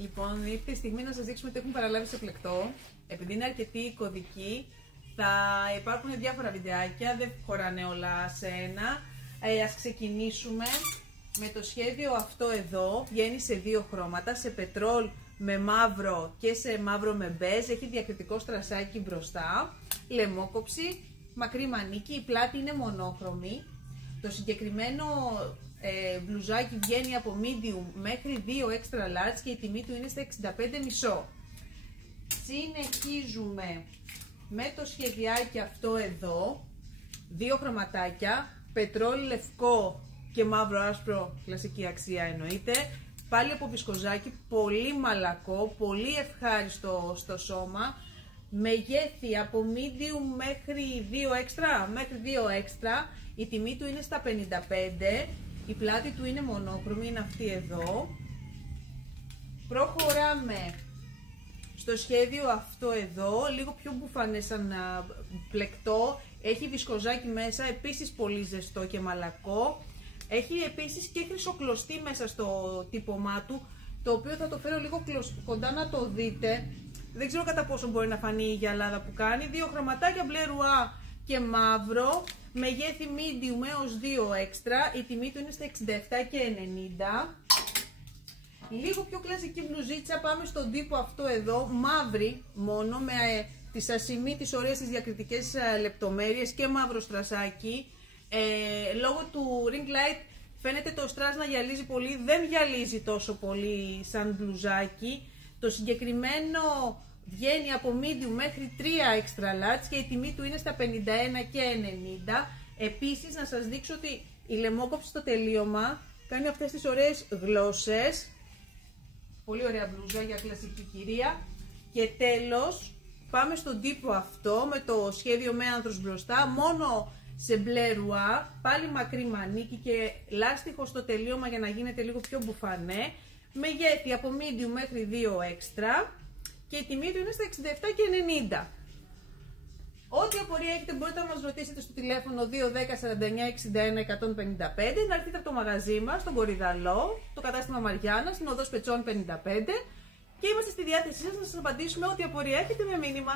Λοιπόν, ήρθε η στιγμή να σας δείξουμε τι έχουμε παραλάβει στο πλεκτό. Επειδή είναι αρκετοί κωδικοί, θα υπάρχουν διάφορα βιντεάκια, δεν χωράνε όλα σε ένα. Ας ξεκινήσουμε με το σχέδιο αυτό εδώ. Βγαίνει σε δύο χρώματα, σε πετρόλ με μαύρο και σε μαύρο με μπέζ. Έχει διακριτικό στρασάκι μπροστά, λαιμόκοψη, μακρύ μανίκι, η πλάτη είναι μονόχρωμη. Το συγκεκριμένο μπλουζάκι βγαίνει από medium μέχρι 2 extra large και η τιμή του είναι στα 65,5. Συνεχίζουμε με το σχεδιάκι αυτό εδώ, δύο χρωματάκια, πετρόλι λευκό και μαύρο άσπρο, κλασική αξία εννοείται, πάλι από βισκοζάκι, πολύ μαλακό, πολύ ευχάριστο στο σώμα, μεγέθη από medium μέχρι 2 extra, η τιμή του είναι στα 55, η πλάτη του είναι μονόχρωμη, είναι αυτή εδώ. Προχωράμε στο σχέδιο αυτό εδώ, λίγο πιο μπουφανέ σαν πλεκτό, έχει βισκοζάκι μέσα, επίσης πολύ ζεστό και μαλακό. Έχει επίσης και χρυσοκλωστή μέσα στο τύπωμά του, το οποίο θα το φέρω λίγο κοντά να το δείτε. Δεν ξέρω κατά πόσο μπορεί να φανεί η γυαλάδα που κάνει. Δύο χρωματάκια μπλε ρουά και μαύρο, μεγέθη medium έως 2 extra, η τιμή του είναι στα 67 και 90. Λίγο πιο κλασική μπλουζίτσα, πάμε στον τύπο αυτό εδώ, μαύρη μόνο, με τη σασιμί, τις ωραίες τις διακριτικές λεπτομέρειες και μαύρο στρασάκι. Λόγω του ring light φαίνεται το στρας να γυαλίζει πολύ, δεν γυαλίζει τόσο πολύ σαν μπλουζάκι. Το συγκεκριμένο βγαίνει από medium μέχρι 3 extra large και η τιμή του είναι στα 51 και 90. Επίσης να σας δείξω ότι η λαιμόκοψη στο τελείωμα κάνει αυτές τις ωραίες γλώσσες. Πολύ ωραία μπλούζα για κλασική κυρία. Και τέλος πάμε στον τύπο αυτό με το σχέδιο με άνθρος μπροστά, μόνο σε μπλε ρουά, πάλι μακρύ μανίκι και λάστιχο στο τελείωμα για να γίνεται λίγο πιο μπουφανέ. Μεγέθη από medium μέχρι 2 extra και η τιμή του είναι στα 67 και 90. Ό,τι απορία έχετε μπορείτε να μας ρωτήσετε στο τηλέφωνο 210 49 61 155, να έρθετε από το μαγαζί μας, στον Κορυδαλό, το κατάστημα Μαριάννα, στην οδός Πετσών 55 και είμαστε στη διάθεσή σας να σας απαντήσουμε ό,τι απορία έχετε με μήνυμα.